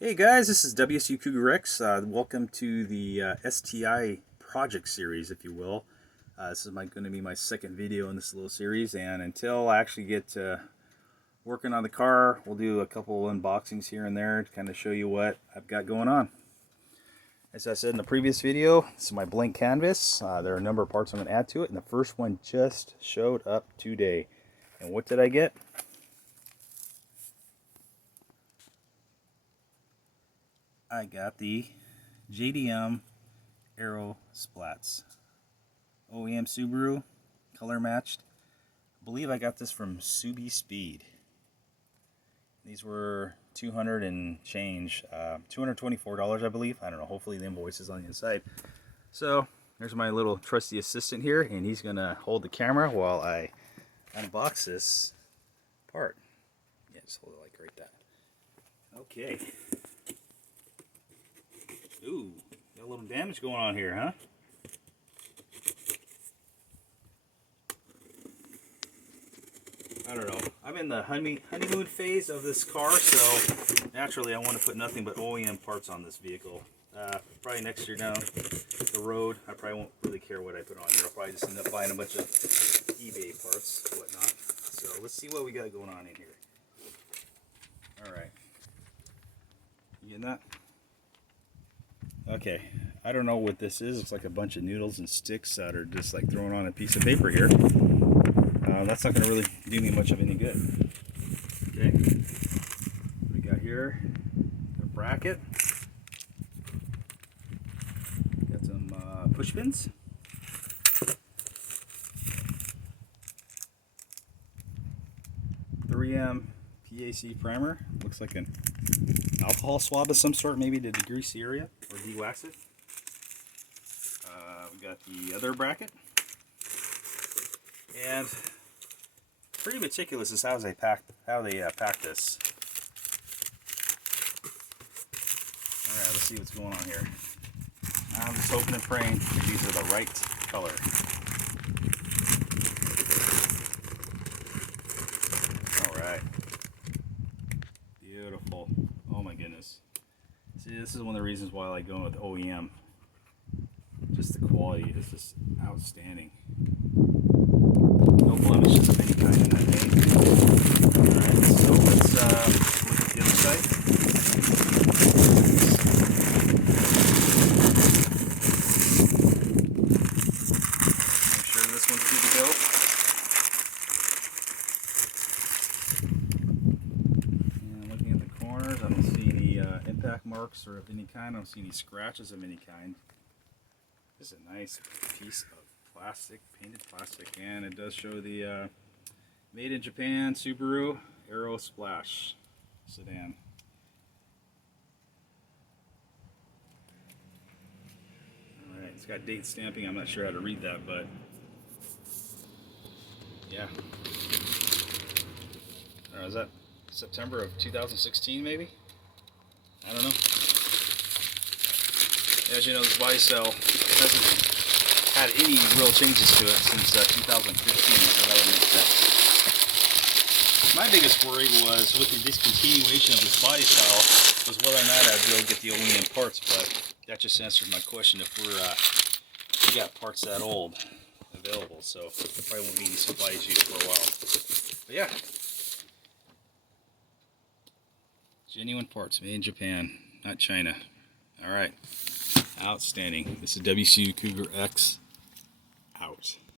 Hey guys, this is WSU Cougar X. Welcome to the STI project series, if you will. This is going to be my second video in this little series, and until I actually get working on the car, we'll do a couple unboxings here and there to kind of show you what I've got going on. As I said in the previous video, this is my blank canvas. There are a number of parts I'm going to add to it, and the first one just showed up today. And what did I get? I got the JDM Aero splats. OEM Subaru, color matched. I believe I got this from Subispeed. These were $200 and change, $224 I believe. I don't know, hopefully the invoice is on the inside. So there's my little trusty assistant here, and he's gonna hold the camera while I unbox this part. Yeah, just hold it like right that. Okay. Ooh, got a little damage going on here, huh? I don't know. I'm in the honeymoon phase of this car, so naturally I want to put nothing but OEM parts on this vehicle. Probably next year down the road, I probably won't really care what I put on here. I'll probably just end up buying a bunch of eBay parts and whatnot. So let's see what we got going on in here. Alright. You getting that? Okay. I don't know what this is. It's like a bunch of noodles and sticks that are just like thrown on a piece of paper here. That's not going to really do me much of any good. Okay, we got here a bracket, got some push pins, .3M PAC primer, looks like an alcohol swab of some sort, maybe to degrease the area or de-wax it. We got the other bracket, and pretty meticulous is how they pack this. All right, let's see what's going on here. I'm just hoping and praying that these are the right color. All right, beautiful. Oh my goodness. See, this is one of the reasons why I like going with OEM. Just the quality is just outstanding. No blemishes of any kind in that paint. Alright, so let's look at the other side. Make sure this one's good to go. And looking at the corners, I don't see any impact marks or of any kind. I don't see any scratches of any kind. This is a nice piece of plastic, painted plastic, and it does show the made in Japan Subaru Aero Splash sedan. Alright, it's got date stamping. I'm not sure how to read that, but yeah. Is that September of 2016 maybe? I don't know. As you know, this body style hasn't had any real changes to it since 2015, so that would make sense. My biggest worry was with the discontinuation of this body style was whether or not I'd be able to get the OEM parts, but that just answered my question if we got parts that old available, so probably won't be any supply issues for a while. But yeah, genuine parts made in Japan, not China. All right. Outstanding. This is WSU Cougar X.